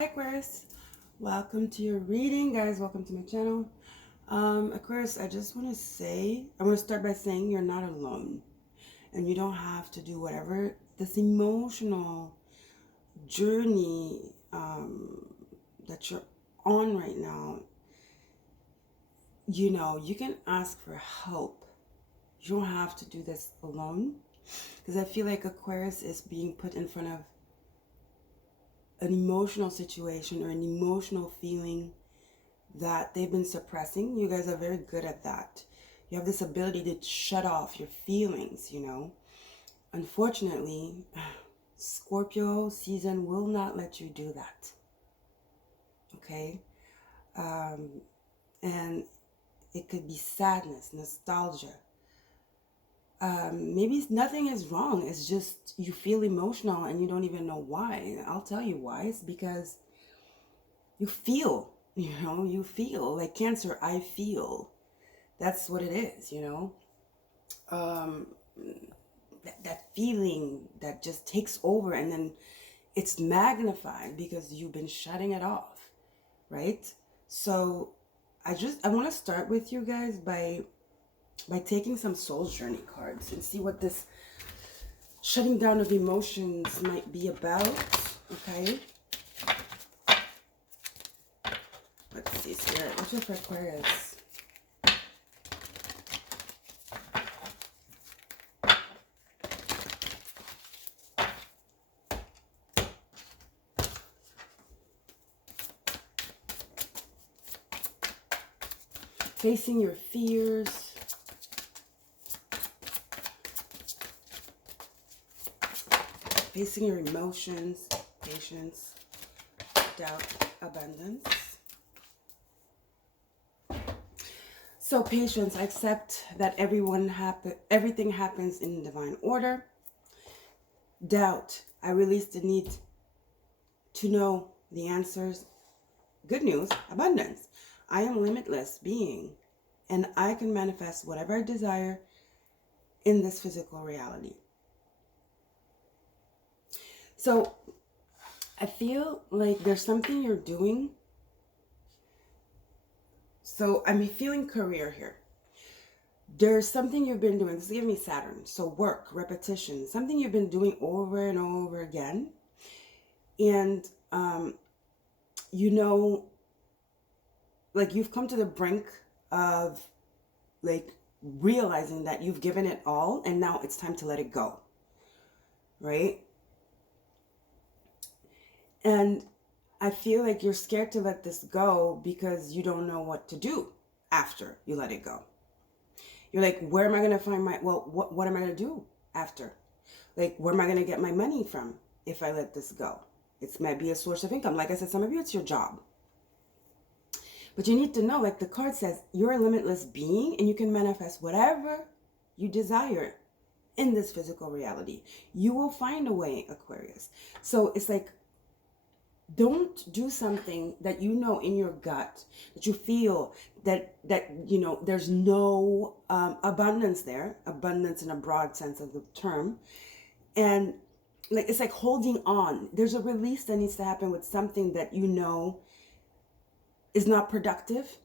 Hi Aquarius, welcome to your reading, guys. Welcome to my channel. Aquarius, I just want to start by saying you're not alone, and you don't have to do whatever this emotional journey that you're on right now. You can ask for help. You don't have to do this alone, because I feel like Aquarius is being put in front of an emotional situation or an emotional feeling that they've been suppressing. You guys are very good at that. You have this ability to shut off your feelings. Unfortunately, Scorpio season will not let you do that. Okay? And it could be sadness, nostalgia. Maybe nothing is wrong. It's just you feel emotional and you don't even know why. I'll tell you why. It's because you feel, you feel like Cancer. I feel. That's what it is. That feeling that just takes over, and then it's magnified because you've been shutting it off, right? So I want to start with you guys by taking some soul journey cards and see what this shutting down of emotions might be about. Okay, let's see, Spirit, what's your for Aquarius? Facing your fears, facing your emotions, patience, doubt, abundance. So patience, I accept that everything happens in divine order. Doubt, I release the need to know the answers. Good news, abundance. I am limitless being, and I can manifest whatever I desire in this physical reality. So I feel like there's something you're doing. So I'm feeling career here. There's something you've been doing. This is giving me Saturn. So work, repetition, something you've been doing over and over again. And, like you've come to the brink of like realizing that you've given it all and now it's time to let it go. Right? And I feel like you're scared to let this go because you don't know what to do after you let it go. You're like, where am I going to find what am I going to do after? Like, where am I going to get my money from if I let this go? It might be a source of income. Like I said, some of you, it's your job. But you need to know, like the card says, you're a limitless being and you can manifest whatever you desire in this physical reality. You will find a way, Aquarius. So it's like, don't do something that you know in your gut, that you feel that there's no abundance there, abundance in a broad sense of the term. And like it's like holding on. There's a release that needs to happen with something that you know is not productive.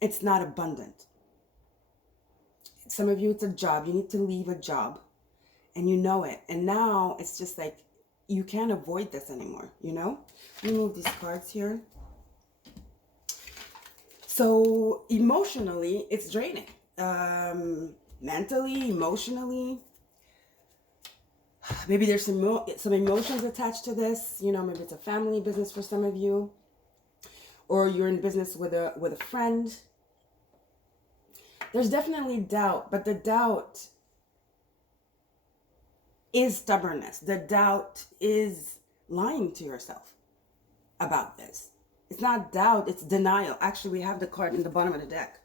It's not abundant. Some of you, it's a job. You need to leave a job and you know it. And now it's just like, you can't avoid this anymore, Let me move these cards here. So emotionally, it's draining. Mentally, emotionally, maybe there's some emotions attached to this. Maybe it's a family business for some of you, or you're in business with a friend. There's definitely doubt, but the doubt is stubbornness. The doubt is lying to yourself about this. It's not doubt, it's denial. Actually, we have the card in the bottom of the deck.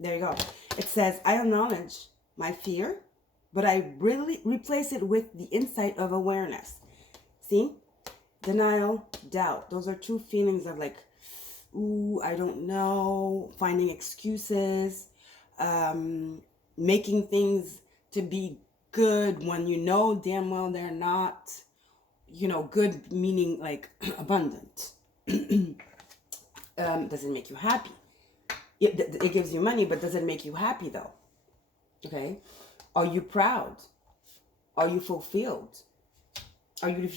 There you go. It says, I acknowledge my fear, but I really replace it with the insight of awareness. See? Denial, doubt. Those are two feelings of like, ooh, I don't know, finding excuses, making things to be good when you know damn well they're not. you know, good meaning like abundant. Doesn't make you happy. It gives you money, but doesn't make you happy though. Okay? Are you proud? Are you fulfilled? Do you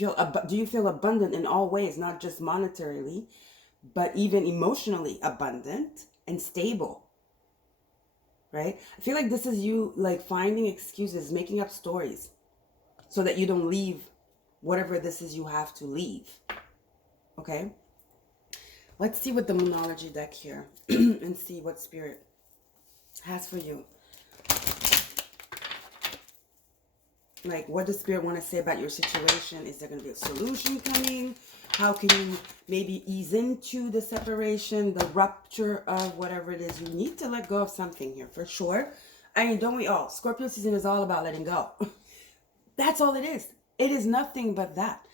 feel abundant in all ways, not just monetarily, but even emotionally abundant and stable? Right? I feel like this is you like finding excuses, making up stories so that you don't leave whatever this is you have to leave. Okay? Let's see what the Moonology deck here and see what Spirit has for you. Like, what does Spirit want to say about your situation? Is there going to be a solution coming? How can you maybe ease into the separation, the rupture of whatever it is? You need to let go of something here, for sure. I mean, don't we all? Scorpio season is all about letting go. That's all it is. It is nothing but that.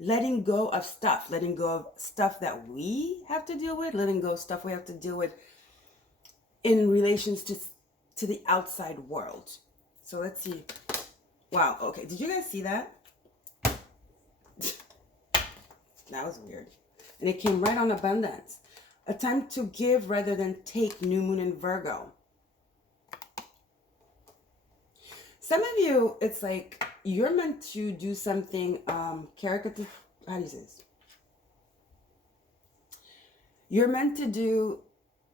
Letting go of stuff. Letting go of stuff that we have to deal with. Letting go of stuff we have to deal with in relations to the outside world. So let's see. Wow, okay. Did you guys see that? That was weird. And it came right on abundance. A time to give rather than take, new moon in Virgo. Some of you, it's like you're meant to do something caricature. How do you say this? You're meant to do,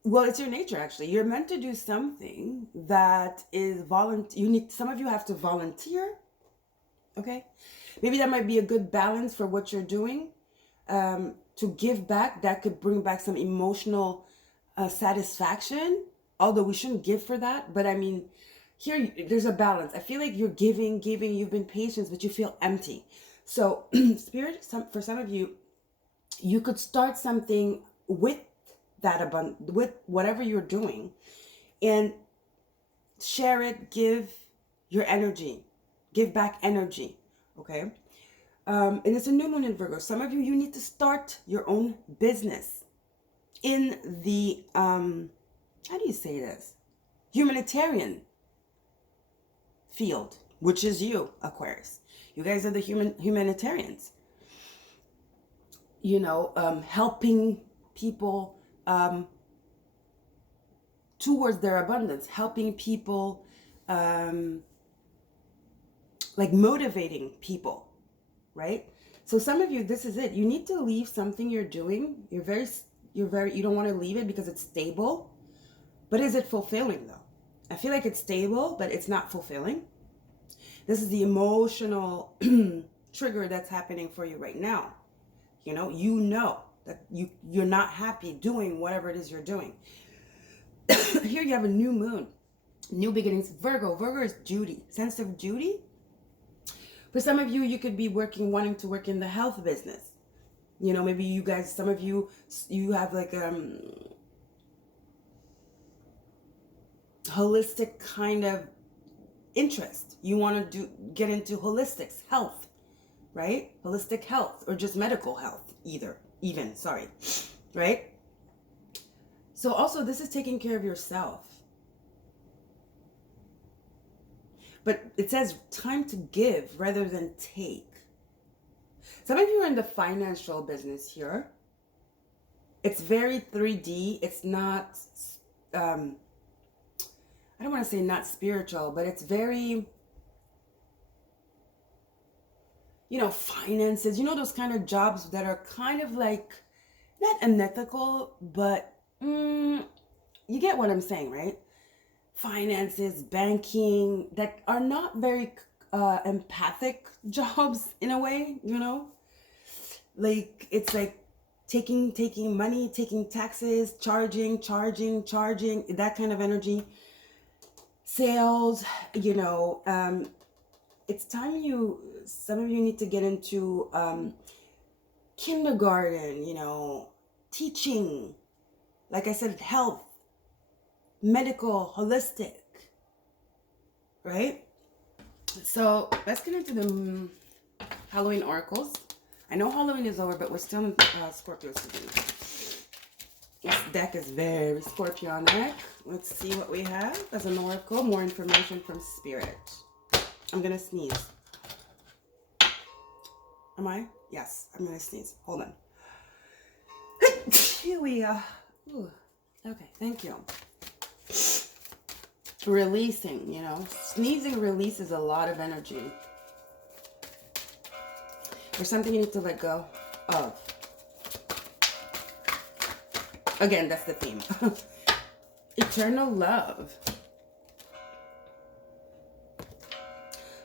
well, it's your nature actually. You're meant to do something that is volunteer. Some of you have to volunteer. Okay? Maybe that might be a good balance for what you're doing. To give back, that could bring back some emotional satisfaction. Although we shouldn't give for that. But I mean, here, there's a balance. I feel like you're giving, you've been patient, but you feel empty. So, Spirit, for some of you, you could start something with that with whatever you're doing, and share it, give your energy, give back energy, okay? And it's a new moon in Virgo. Some of you, you need to start your own business in the, how do you say this? Humanitarian field, which is you, Aquarius. You guys are the humanitarians. You know, helping people towards their abundance, helping people, like motivating people, right? So some of you, this is it. You need to leave something you're doing. You don't want to leave it because it's stable. But is it fulfilling though? I feel like it's stable, but it's not fulfilling. This is the emotional trigger that's happening for you right now. You know that you're not happy doing whatever it is you're doing. Here you have a new moon, new beginnings. Virgo is duty, sense of duty. For some of you, you could be wanting to work in the health business. You know, maybe you guys, some of you have like holistic kind of interest. You want to get into holistics, health, right? Holistic health, or just medical health, sorry, right? So also, this is taking care of yourself. But it says time to give rather than take. Some of you are in the financial business here. It's very 3D. It's not, I don't want to say not spiritual, but it's very, finances. Those kind of jobs that are kind of like, not unethical, but you get what I'm saying, right? Finances, banking, that are not very empathic jobs in a way, like it's like taking money, taking taxes, charging, that kind of energy. Sales, it's time some of you need to get into kindergarten, teaching, like I said, health, medical, holistic, right? So let's get into the Halloween oracles. I know Halloween is over, but we're still in Scorpio season. This deck is very Scorpionic. Let's see what we have as an oracle. More information from Spirit. I'm gonna sneeze. Am I? Yes. I'm going to sneeze. Hold on. Here we are. Ooh. Okay. Thank you. Releasing, you know. Sneezing releases a lot of energy. There's something you need to let go of. Again, that's the theme. Eternal love.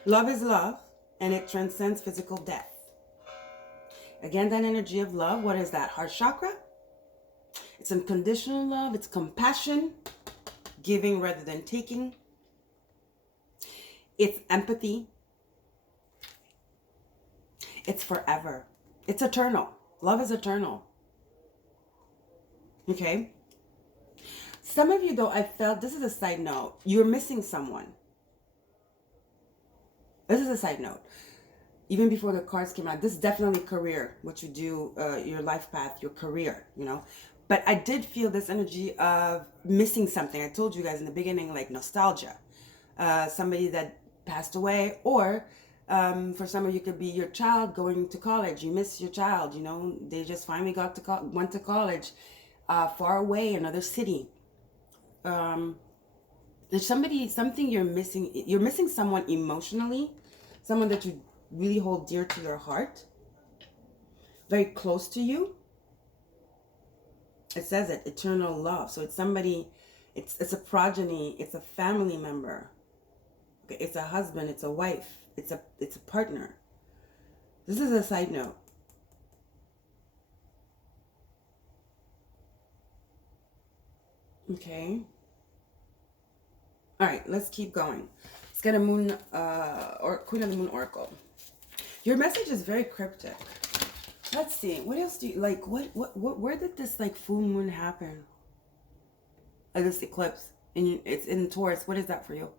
Love is love, and it transcends physical death. Again, that energy of love, what is that? Heart chakra? It's unconditional love. It's compassion, giving rather than taking. It's empathy. It's forever. It's eternal. Love is eternal. Okay? Some of you, though, I felt, this is a side note, you're missing someone. This is a side note. Even before the cards came out, this is definitely career, what you do, your life path, your career, you know. But I did feel this energy of missing something. I told you guys in the beginning, like nostalgia. Somebody that passed away, or for some of you, could be your child going to college. You miss your child, you know. They just finally went to college, far away, another city. There's something you're missing. You're missing someone emotionally, someone that you really hold dear to your heart, very close to you. It says it, eternal love. So it's somebody, it's a progeny, it's a family member. Okay, it's a husband, it's a wife, it's a partner. This is a side note. Okay. All right, let's keep going. Let's get a moon or Queen of the Moon Oracle. Your message is very cryptic. Let's see. What else do you like? Where did this like full moon happen? Like this eclipse, and it's in Taurus. What is that for you?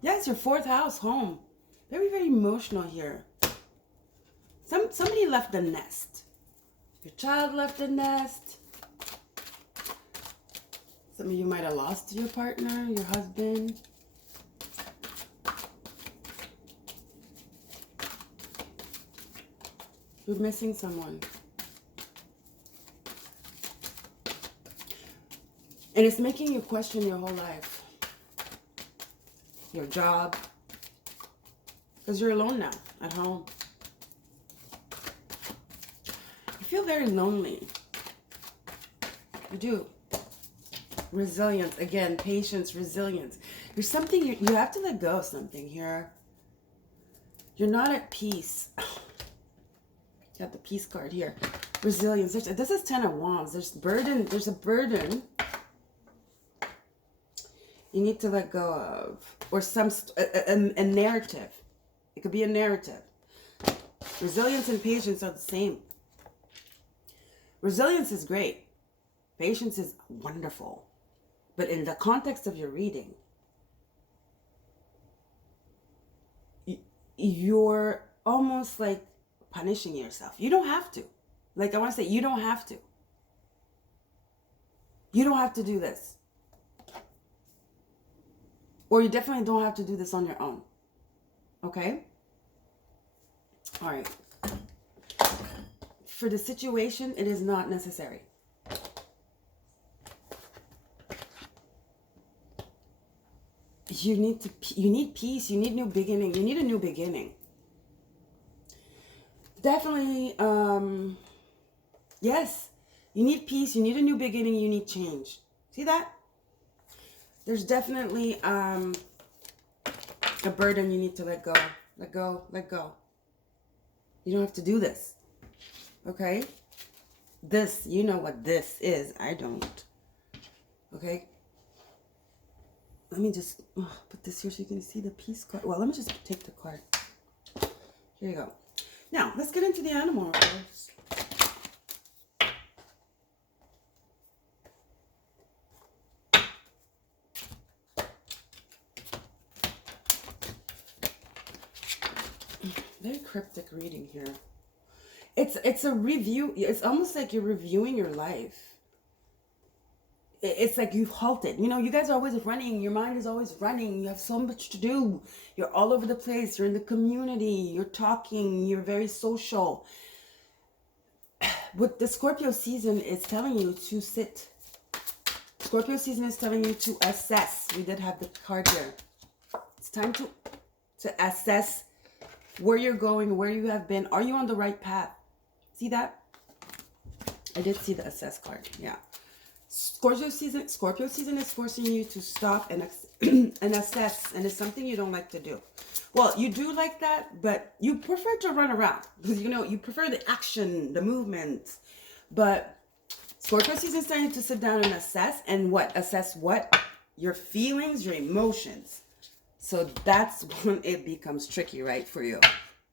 Yeah, it's your 4th house, home. Very, very emotional here. Somebody left the nest. Your child left the nest. Some of you might have lost your partner, your husband. You're missing someone. And it's making you question your whole life. Your job. Because you're alone now, at home. You feel very lonely. You do. Resilience. Again, patience, resilience. There's something, you have to let go of something here. You're not at peace. Got the peace card here. Resilience. This is 10 of Wands. There's burden. There's a burden you need to let go of. Or a narrative. It could be a narrative. Resilience and patience are the same. Resilience is great. Patience is wonderful. But in the context of your reading, you're almost like punishing yourself. You don't have to. Like I want to say, you don't have to. You don't have to do this. Or you definitely don't have to do this on your own. Okay? All right. For the situation, it is not necessary. You need peace. You need new beginning. You need a new beginning. Definitely, yes, you need peace, you need a new beginning, you need change. See that? There's definitely a burden you need to let go. Let go, let go. You don't have to do this. Okay? This, you know what this is. I don't. Okay? Let me just put this here so you can see the peace card. Well, let me just take the card. Here you go. Now, let's get into the animal first. Very cryptic reading here. It's a review. It's almost like you're reviewing your life. it's like you've halted. You know, you guys are always running. Your mind is always running. You have so much to do. You're all over the place. You're in the community. You're talking. You're very social. What the Scorpio season is telling you to sit. Scorpio season is telling you to assess. We did have the card here. It's time to assess where you're going, where you have been. Are you on the right path? See that? I did see the assess card. Yeah. Scorpio season is forcing you to stop and and assess, and it's something you don't like to do. Well, you do like that, but you prefer to run around because you know you prefer the action, the movement. But Scorpio season is telling you to sit down and assess, and what? Assess what? Your feelings, your emotions. So that's when it becomes tricky, right, for you.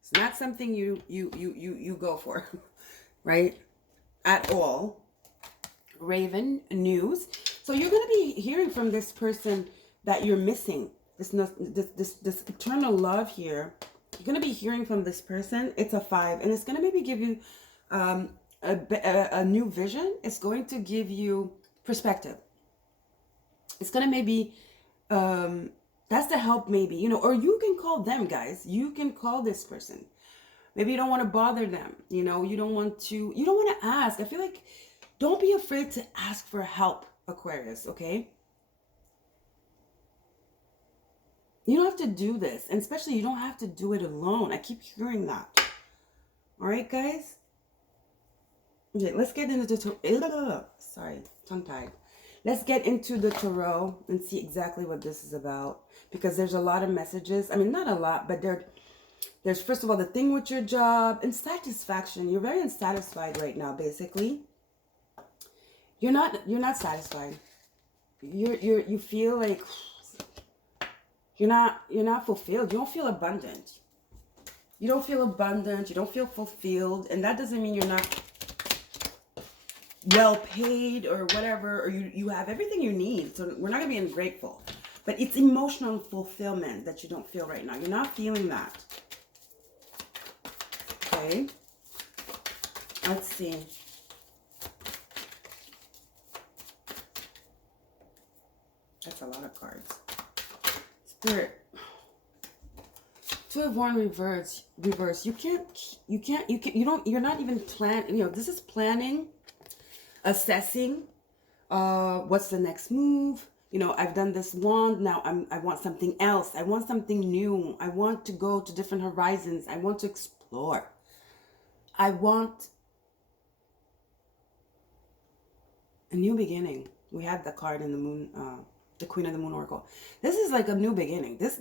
It's not something you go for, right? At all. Raven news. So you're going to be hearing from this person that you're missing. This eternal love here. You're going to be hearing from this person. It's a 5, and it's going to maybe give you a new vision. It's going to give you perspective. It's going to maybe that's the help, maybe, you know, or you can call them, guys. You can call this person. Maybe you don't want to bother them. You know, you don't want to ask. I feel like don't be afraid to ask for help, Aquarius, okay? You don't have to do this. And especially you don't have to do it alone. I keep hearing that. All right, guys? Okay, let's get into the... Sorry, tongue-tied. Let's get into the tarot and see exactly what this is about. Because there's a lot of messages. I mean, not a lot, but there's, first of all, the thing with your job and satisfaction. You're very unsatisfied right now, basically. You're not satisfied. You feel like you're not fulfilled. You don't feel abundant. You don't feel abundant. You don't feel fulfilled, and that doesn't mean you're not well paid or whatever, or you have everything you need. So we're not gonna be ungrateful, but it's emotional fulfillment that you don't feel right now. You're not feeling that. Okay. Let's see. That's a lot of cards. Spirit. 2 of Wands reverse. You're not even planning. You know, this is planning, assessing, what's the next move. You know, I've done this wand, now I want something else. I want something new. I want to go to different horizons. I want to explore. I want a new beginning. We had the card in the moon, the Queen of the Moon Oracle. This is like a new beginning. This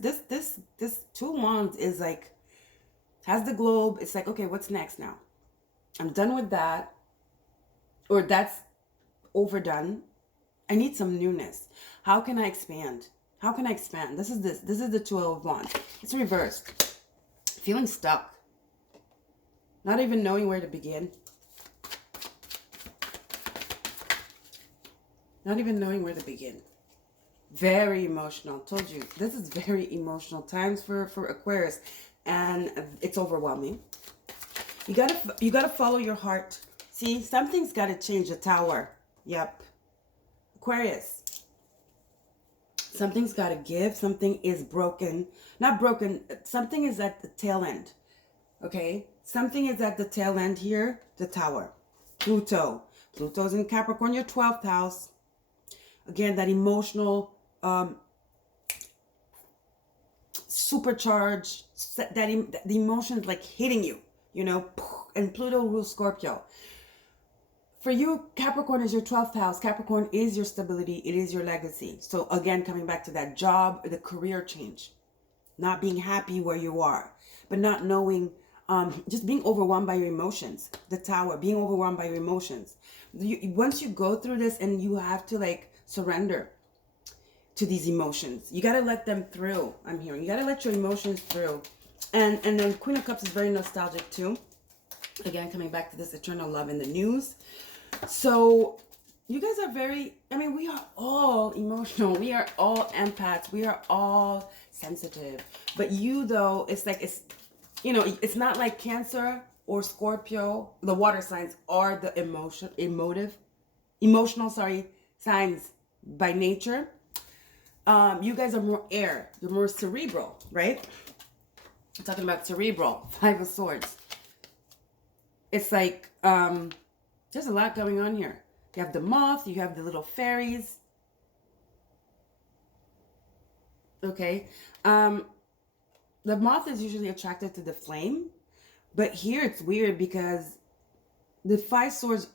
2 Wands is like, has the globe. It's like, okay, what's next now? I'm done with that. Or that's overdone. I need some newness. How can I expand? How can I expand? This is the 2 of Wands. It's reversed. Feeling stuck. Not even knowing where to begin. Not even knowing where to begin. Very emotional. Told you, this is very emotional times for Aquarius, and it's overwhelming. You gotta follow your heart. See, something's got to change. The Tower. Yep. Aquarius. Something's got to give. Something is broken. Not broken. Something is at the tail end. Okay? Something is at the tail end here. The Tower. Pluto. Pluto's in Capricorn, your 12th house. Again, that emotional, supercharged, the emotions like hitting you, you know, and Pluto rules Scorpio. For you, Capricorn is your 12th house. Capricorn is your stability. It is your legacy. So again, coming back to that job, the career change, not being happy where you are, but not knowing, just being overwhelmed by your emotions. The Tower, being overwhelmed by your emotions. Once you go through this and you have to like surrender to these emotions, you got to let them through. I'm hearing you got to let your emotions through. And then Queen of Cups is very nostalgic too. Again, coming back to this eternal love in the news. So you guys are very, I mean, we are all emotional. We are all empaths. We are all sensitive. But you, though, it's like, it's, you know, it's not like Cancer or Scorpio. The water signs are the emotional signs. by nature. You guys are more air. You're more cerebral, right? I'm talking about cerebral. Five of Swords. It's like, there's a lot going on here. You have the moth. You have the little fairies. Okay. The moth is usually attracted to the flame. But here it's weird because the Five Swords,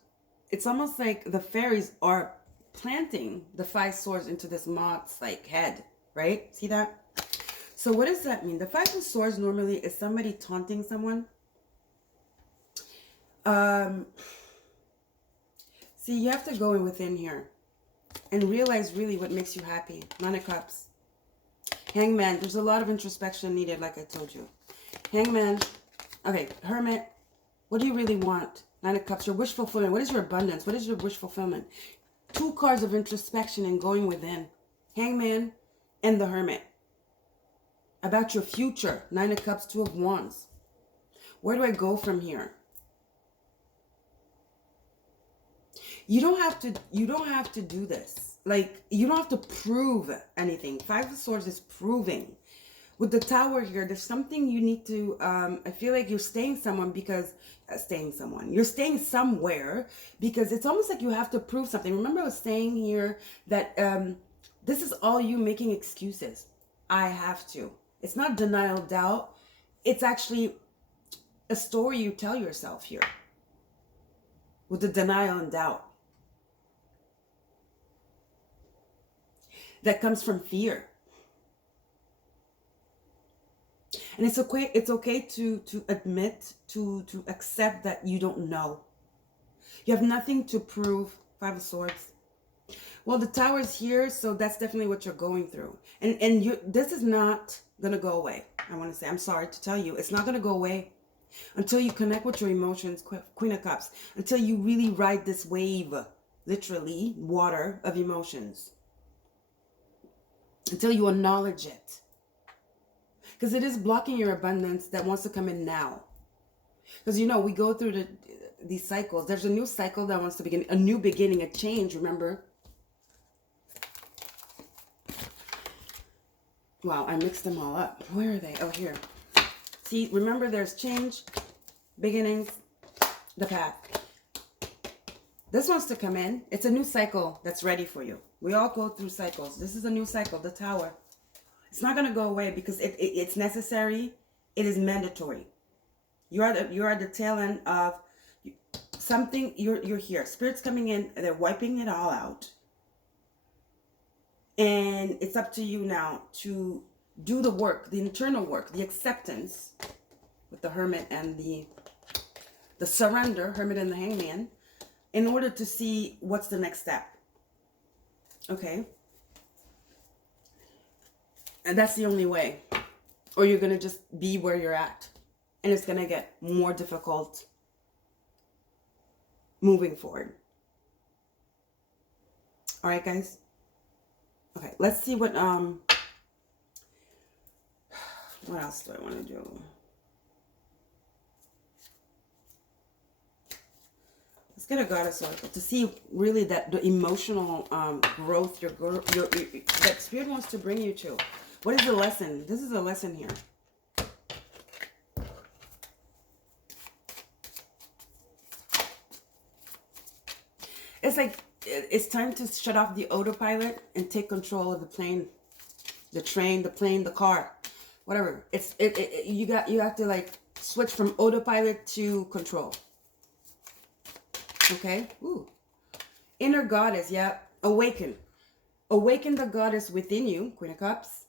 it's almost like the fairies are planting the Five Swords into this moth's like head, right? See that? So what does that mean? The Five of Swords normally is somebody taunting someone. See, you have to go in within here and realize really what makes you happy. Nine of Cups. Hangman. There's a lot of introspection needed, like I told you. Hangman. Okay, Hermit. What do you really want? Nine of Cups. Your wish fulfillment. What is your abundance? What is your wish fulfillment? Two cards of introspection and going within. Hangman and the Hermit. About your future. Nine of Cups, Two of Wands. Where do I go from here? You don't have to do this. Like, you don't have to prove anything. Five of Swords is proving. With the Tower here, there's something you need to, I feel like you're staying someone because, you're staying somewhere because it's almost like you have to prove something. Remember I was saying here that this is all you making excuses. I have to. It's not denial, doubt. It's actually a story you tell yourself here with the denial and doubt. That comes from fear. And it's okay to admit, to accept that you don't know. You have nothing to prove. Five of Swords. Well, the Tower is here, so that's definitely what you're going through. And this is not going to go away. I want to say, I'm sorry to tell you, it's not going to go away until you connect with your emotions, Queen of Cups, until you really ride this wave, literally, water of emotions. Until you acknowledge it. Because it is blocking your abundance that wants to come in now. Because, you know, we go through these cycles. There's a new cycle that wants to begin, a new beginning, a change, remember? Wow, I mixed them all up. Where are they? Oh, here. See, remember there's change, beginnings, the path. This wants to come in. It's a new cycle that's ready for you. We all go through cycles. This is a new cycle, the Tower. It's not going to go away because it's necessary. It is mandatory. You are the tail end of something. You're here. Spirit's coming in. They're wiping it all out. And it's up to you now to do the work, the internal work, the acceptance with the Hermit and the surrender, Hermit and the Hangman, in order to see what's the next step. Okay? And that's the only way. Or you're going to just be where you're at. And it's going to get more difficult moving forward. All right, guys? Okay, let's see what else do I want to do? Let's get a Goddess Oracle to see really that the emotional growth that Spirit wants to bring you to. What is the lesson? This is a lesson here. It's like it's time to shut off the autopilot and take control of the plane, the train, the plane, the car, whatever. You have to like switch from autopilot to control. Okay? Ooh. Inner goddess, yeah. Awaken. Awaken the goddess within you, Queen of Cups.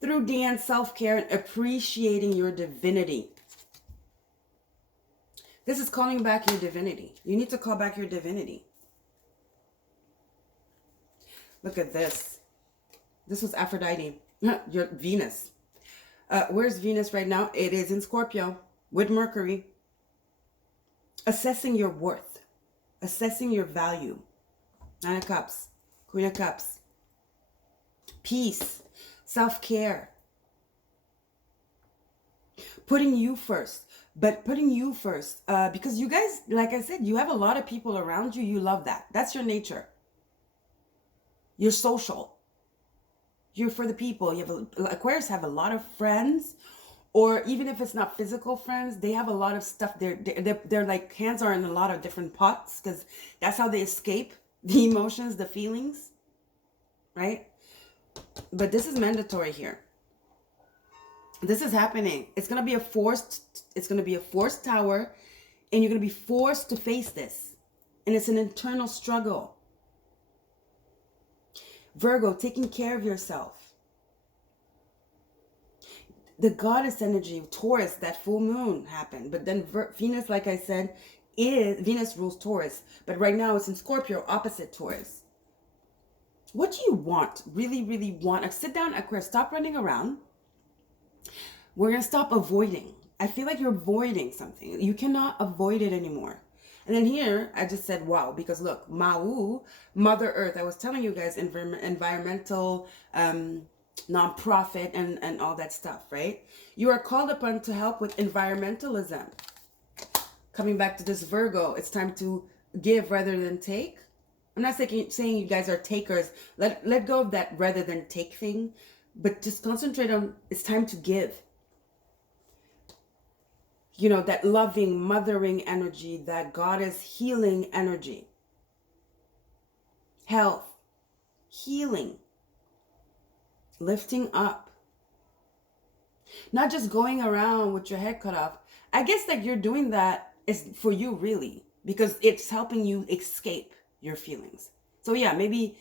Through dance, self-care, and appreciating your divinity. This is calling back your divinity. You need to call back your divinity. Look at this. This was Aphrodite. Your Venus. Where's Venus right now? It is in Scorpio with Mercury. Assessing your worth. Assessing your value. Nine of Cups. Queen of Cups. Peace. Self-care. Putting you first. But putting you first. Because you guys, like I said, you have a lot of people around you. You love that. That's your nature. You're social. You're for the people. Aquarius have a lot of friends, or even if it's not physical friends, they have a lot of stuff. They're like, hands are in a lot of different pots, because that's how they escape the emotions, the feelings, right? But this is mandatory here. This is happening. It's going to be a forced tower, and you're going to be forced to face this. And it's an internal struggle. Virgo, taking care of yourself. The goddess energy, Taurus, that full moon happened. But then Venus, like I said, Venus rules Taurus. But right now it's in Scorpio, opposite Taurus. What do you want? Really, really want? Sit down, Aquarius. Stop running around. We're going to stop avoiding. I feel like you're avoiding something. You cannot avoid it anymore. And then here, I just said, wow, because look, Ma'u, Mother Earth. I was telling you guys, environmental, nonprofit, and all that stuff, right? You are called upon to help with environmentalism. Coming back to this Virgo, it's time to give rather than take. I'm not saying you guys are takers. Let go of that rather than take thing, but just concentrate on, it's time to give. You know, that loving, mothering energy, that goddess healing energy. Health, healing, lifting up. Not just going around with your head cut off. I guess that you're doing that is for you, really, because it's helping you escape your feelings. So yeah, maybe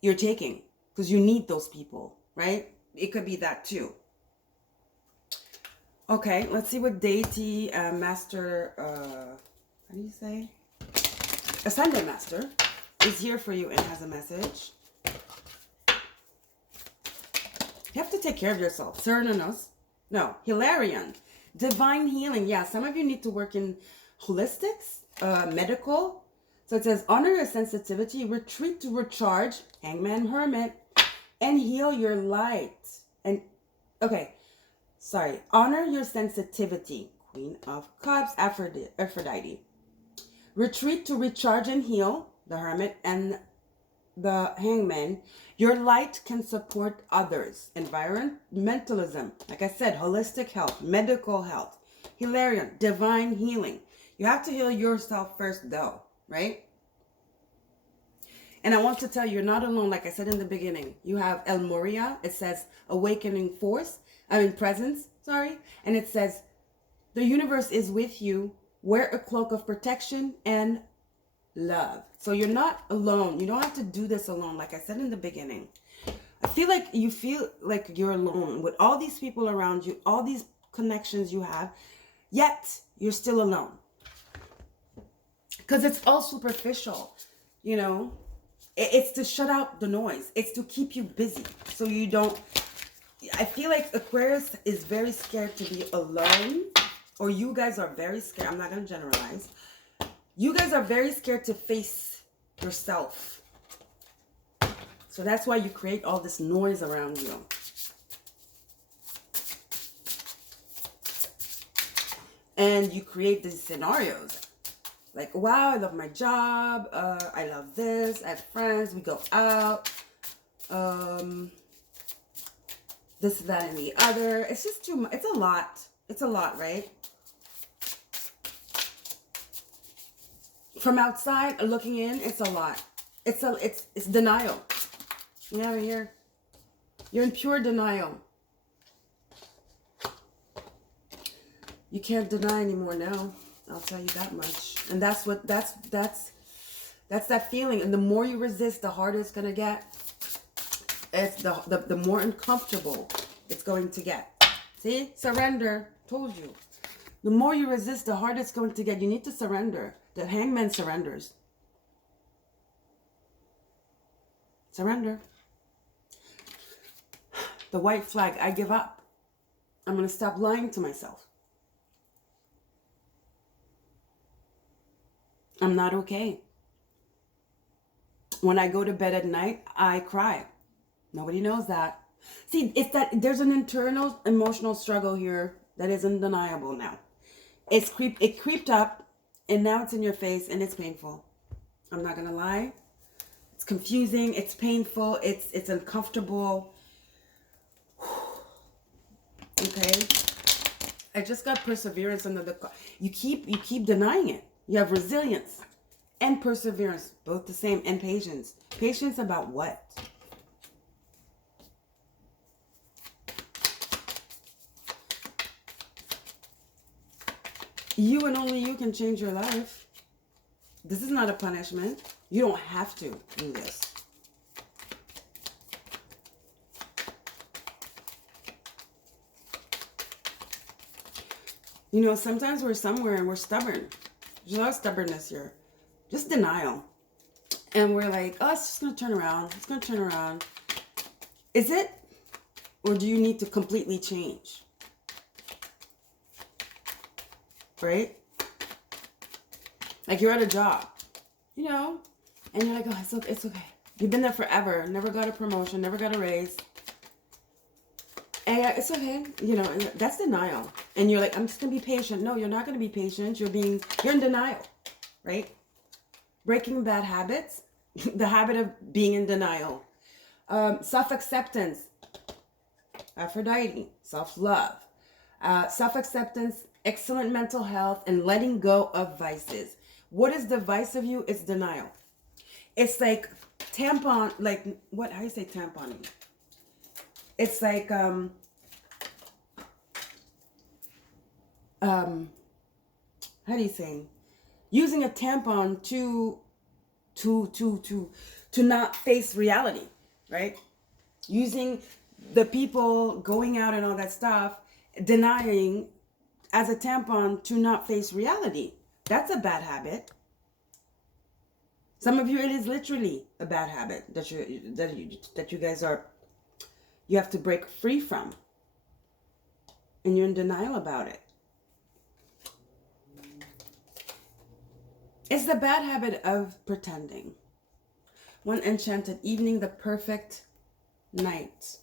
you're taking because you need those people, right? It could be that too. Okay, let's see what deity master, how do you say? Ascendant master is here for you and has a message. You have to take care of yourself. Cernunnos. No, Hilarion. Divine healing. Yeah, some of you need to work in holistics, medical. So it says, honor your sensitivity, retreat to recharge, Hangman Hermit, and heal your light. And, okay. Sorry, honor your sensitivity, Queen of Cups, Aphrodite. Retreat to recharge and heal, the Hermit and the Hangman. Your light can support others. Environmentalism, like I said, holistic health, medical health. Hilarion, divine healing. You have to heal yourself first though, right? And I want to tell you, you're not alone. Like I said in the beginning, you have El Moria. It says awakening force. Presence, sorry. And it says, the universe is with you. Wear a cloak of protection and love. So you're not alone. You don't have to do this alone. Like I said in the beginning, I feel like you feel like you're alone with all these people around you, all these connections you have, yet you're still alone. Because it's all superficial, you know. It's to shut out the noise. It's to keep you busy so you don't. I feel like Aquarius is very scared to be alone, or you guys are very scared. I'm not going to generalize. You guys are very scared to face yourself. So that's why you create all this noise around you. And you create these scenarios. Like, wow, I love my job. I love this. I have friends. We go out. This, that, and the other. It's just too much. It's a lot. It's a lot, right? From outside, looking in, it's a lot. It's denial. Yeah, you're in pure denial. You can't deny anymore now. I'll tell you that much. And that's that feeling. And the more you resist, the harder it's gonna get. It's the more uncomfortable it's going to get. See? Surrender. Told you. The more you resist, the harder it's going to get. You need to surrender. The Hangman surrenders. Surrender. The white flag. I give up. I'm going to stop lying to myself. I'm not okay. When I go to bed at night, I cry. Nobody knows that. See, it's that there's an internal emotional struggle here that is undeniable now. It creeped up, and now it's in your face, and it's painful. I'm not gonna lie. It's confusing. It's painful. It's uncomfortable. Okay. I just got perseverance under the... You keep denying it. You have resilience and perseverance, both the same, and patience. Patience about what? You and only you can change your life. This is not a punishment. You don't have to do this. You know, sometimes we're somewhere and we're stubborn. There's a lot of stubbornness here. Just denial. And we're like, oh, it's just going to turn around. It's going to turn around. Is it? Or do you need to completely change? Right? Like you're at a job, you know, and you're like, oh, it's okay. You've been there forever. Never got a promotion. Never got a raise. And it's okay. You know, that's denial. And you're like, I'm just going to be patient. No, you're not going to be patient. You're in denial, right? Breaking bad habits. The habit of being in denial. Self-acceptance. Aphrodite. Self-love. Self-acceptance. Excellent mental health. And letting go of vices. What is the vice of you? It's denial. It's like tampon, like, what, how do you say tamponing? It's like, how do you say? Using a tampon to not face reality, right? Using the people going out and all that stuff, denying as a tampon to not face reality. That's a bad habit. Some of you, it is literally a bad habit that you guys are, you have to break free from. And you're in denial about it. It's the bad habit of pretending. One enchanted evening, the perfect night.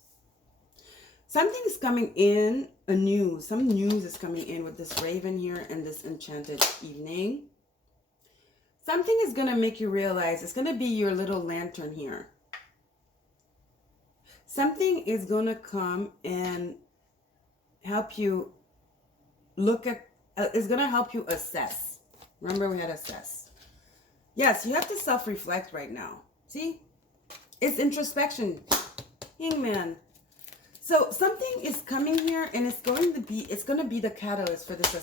Something's coming in, some news is coming in with this raven here and this enchanted evening. Something is going to make you realize, it's going to be your little lantern here. Something is going to come and help you look at, it's going to help you assess. Remember we had assess. Yes, you have to self-reflect right now. See? It's introspection. Hangman. So something is coming here and it's going to be the catalyst for this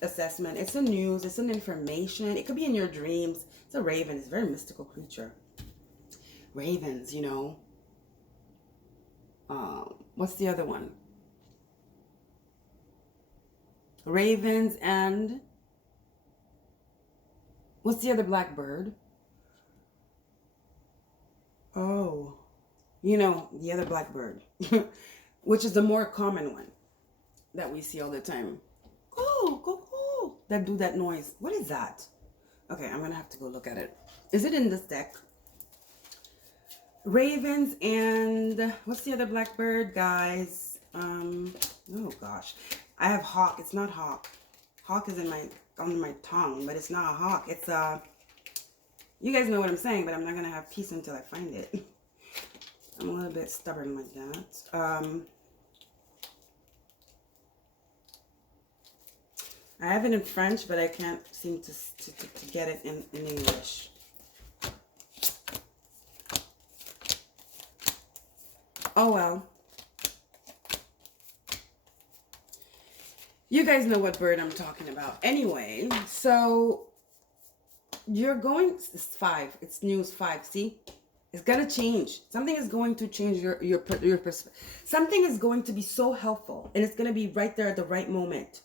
assessment. It's a news, it's an information. It could be in your dreams. It's a raven. It's a very mystical creature. Ravens, you know. What's the other one? Ravens and what's the other black bird? Oh, you know, the other black bird. Which is the more common one that we see all the time. Go. That do that noise. What is that? Okay, I'm going to have to go look at it. Is it in this deck? Ravens and what's the other black bird, guys? Oh gosh. I have hawk. It's not hawk. Hawk is on my tongue, but it's not a hawk. It's you guys know what I'm saying, but I'm not going to have peace until I find it. I'm a little bit stubborn like that. I have it in French, but I can't seem to get it in English. Oh well. You guys know what bird I'm talking about. Anyway, so you're going, it's 5. It's news 5, see? It's gonna change. Something is going to change your perspective. Something is going to be so helpful, and it's gonna be right there at the right moment,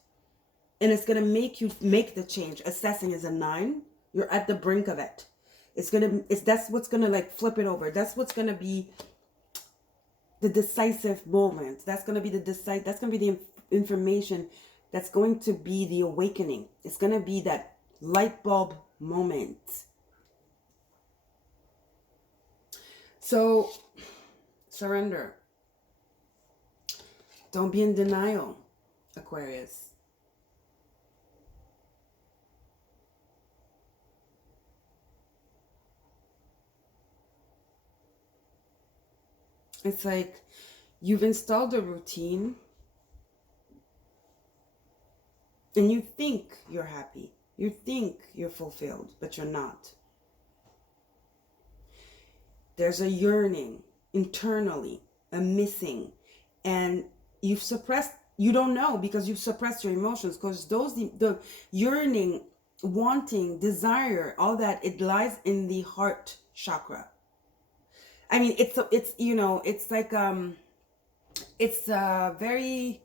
and it's gonna make you make the change. Assessing is a 9. You're at the brink of it. That's what's gonna like flip it over. That's what's gonna be the decisive moment. That's gonna be the information. That's going to be the awakening. It's gonna be that light bulb moment. So, surrender. Don't be in denial, Aquarius. It's like you've installed a routine and you think you're happy. You think you're fulfilled, but you're not. There's a yearning internally, a missing, and you've suppressed, you don't know because you've suppressed your emotions, because the yearning, wanting, desire, all that, it lies in the heart chakra. I mean, it's you know, it's like it's very,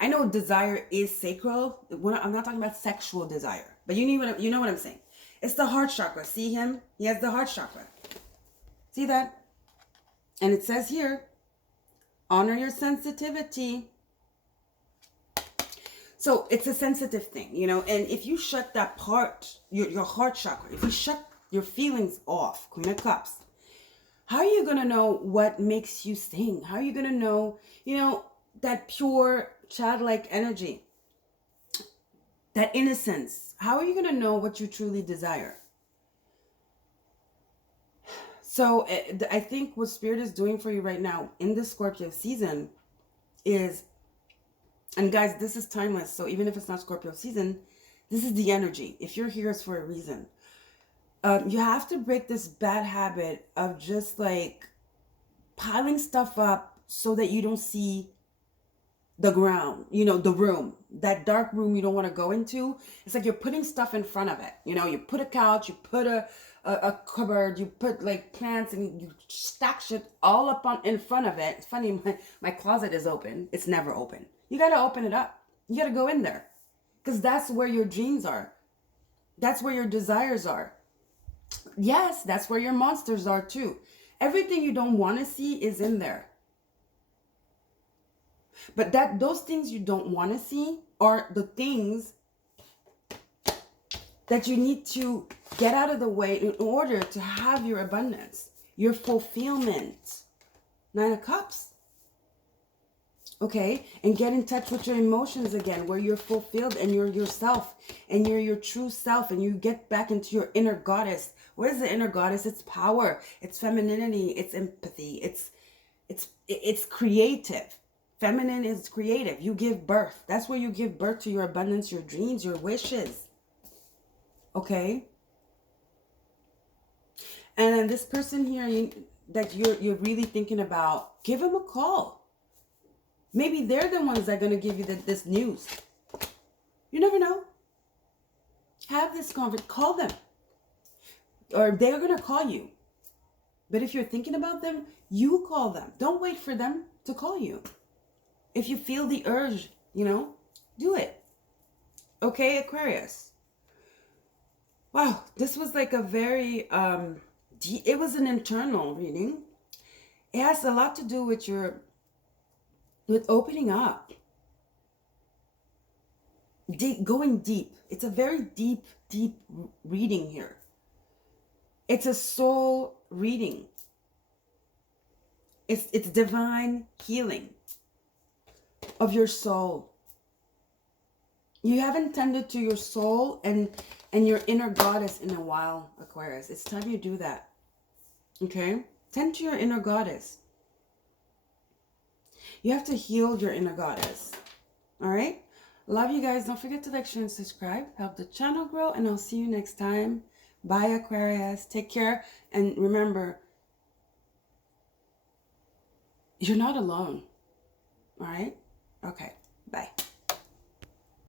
I know desire is sacral. I'm not talking about sexual desire, but you know what I'm saying. It's the heart chakra. See him? He has the heart chakra. See that? And it says here, honor your sensitivity. So it's a sensitive thing, you know, and if you shut that part, your heart chakra, if you shut your feelings off, Queen of Cups, how are you going to know what makes you sing? How are you going to know, you know, that pure childlike energy, that innocence? How are you going to know what you truly desire? So I think what Spirit is doing for you right now in the Scorpio season is, and guys, this is timeless. So even if it's not Scorpio season, this is the energy. If you're here, it's for a reason. You have to break this bad habit of just like piling stuff up so that you don't see the ground, you know, the room, that dark room you don't want to go into. It's like you're putting stuff in front of it. You know, you put a couch, you put a cupboard, you put like plants, and you stack shit all up on in front of it. It's funny, my closet is open. It's never open. You got to open it up. You got to go in there, because that's where your dreams are. That's where your desires are. Yes, that's where your monsters are too. Everything you don't want to see is in there. But those things you don't want to see are the things that you need to get out of the way in order to have your abundance, your fulfillment. 9 of Cups. Okay? And get in touch with your emotions again, where you're fulfilled and you're yourself and you're your true self, and you get back into your inner goddess. What is the inner goddess? It's power, it's femininity, it's empathy, it's creative. Feminine is creative. You give birth. That's where you give birth to your abundance, your dreams, your wishes. Okay? And then this person here that you're really thinking about, give them a call. Maybe they're the ones that are going to give you this news. You never know. Have this conversation. Call them. Or they're going to call you. But if you're thinking about them, you call them. Don't wait for them to call you. If you feel the urge, you know, do it. Okay, Aquarius. Wow, this was like a very, it was an internal reading. It has a lot to do with with opening up. Going deep. It's a very deep reading here. It's a soul reading. It's divine healing of your soul. You haven't tended to your soul and your inner goddess in a while, Aquarius. It's time you do that. Okay? Tend to your inner goddess. You have to heal your inner goddess. All right? Love you guys. Don't forget to like, share, and subscribe. Help the channel grow. And I'll see you next time. Bye, Aquarius. Take care. And remember, you're not alone. All right? Okay.